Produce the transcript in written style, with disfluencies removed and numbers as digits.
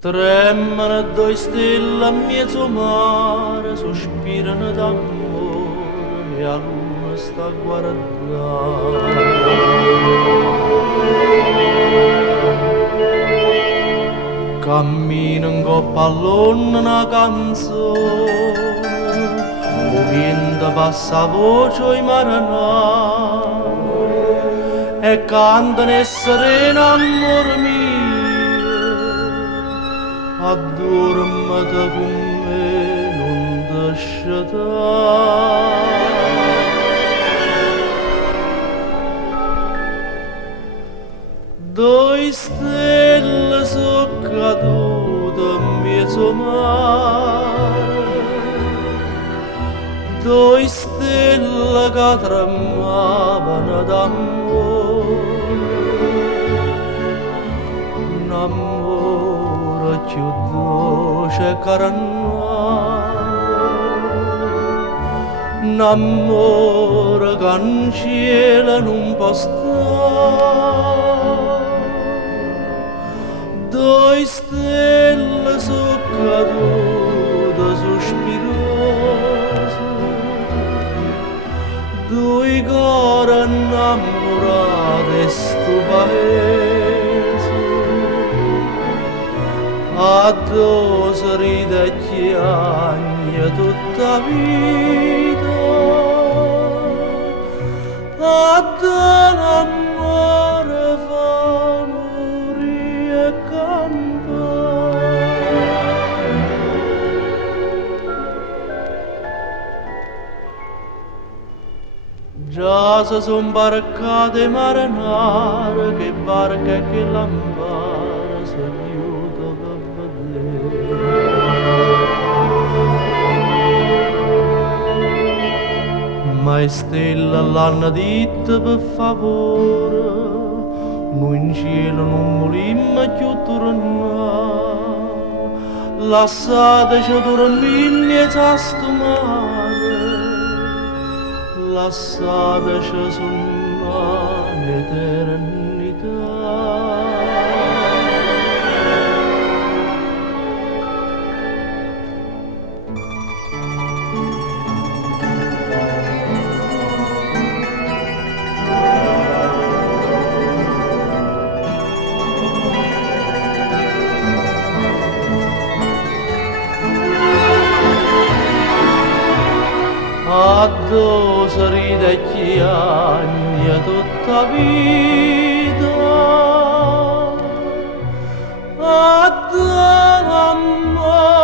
Tremano due stelle a mezzo mare, sospirano d'amore e a luna sta a guardare. Cammino in coppa all'onna una canzone, o vento passa a voce i marinai e cantano e sereno amore mio. Addormata con me, non lasciare. Due stelle sono cadute in mezzo mare, due stelle che tremavano d'amore, più dolce carannare, un amore che in cielo non può stare. Due stelle sono cadute sospirose, due cuori innamorati e stupesi. Addosso ride e chiagna tutta vita, addosso l'amore fa morire e campare. Già si son barcate i marinari, che barca e che lampare si ma stella l'hanno detto per favore, noi in cielo non volimmo più tornare, lasciateci dormire e stomare, lasciateci sonnare l'eternità. Addosso ride e chiagna tutta vita, addosso amore.